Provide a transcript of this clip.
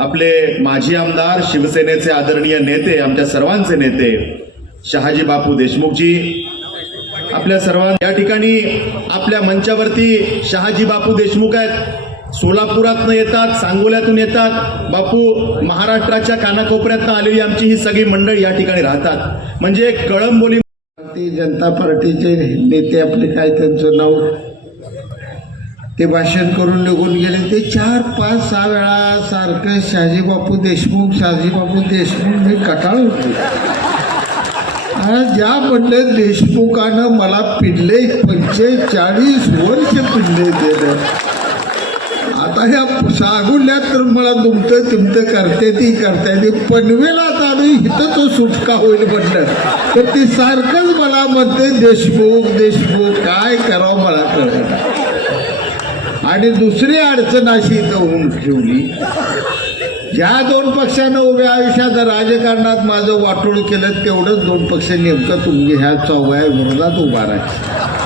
आपले माजी आमदार शिवसेनेचे आदरणीय नेते आमच्या सर्वांचे नेते शहाजी बापू देशमुखजी आपल्या सर्वां या ठिकाणी आपल्या मंचावरती शहाजी बापू देशमुख आहेत. सोलापुरातनं येतात सांगोल्यातून येतात. बापू महाराष्ट्राच्या कानाकोपऱ्यातनं आलेली आमची ही सगळी मंडळी या ठिकाणी राहतात. म्हणजे कळंबोली भारतीय जनता पार्टीचे नेते आपले काय त्यांचं नाव? ते भाषण करून निघून गेले. ते चार पाच सहा वेळा सारखं शहाजी बापू देशमुख शहाजी बापू देशमुख मी कटाळ होतो आणि ज्या म्हणलं देशमुखानं मला पिडले पंचेचाळीस वर्ष पिडले दिलं. आता ह्या सांगुल्यात तर मला तुमचं तुमचं करते ती करता. ती पनवेला आता आम्ही इथं तो सुटका होईल म्हटलं. तर ती सारखंच मला म्हणते देशमुख देशमुख काय करावं मला कळत आणि दुसरी अडचण अशी इथं होऊन ठेवली. ज्या दोन पक्षानं उभ्या आयुष्यात राजकारणात माझं वाटोळ केलं तेवढंच दोन पक्ष नेमकं तुम्ही ह्या चौघ्या विरोधात उभा राहायचं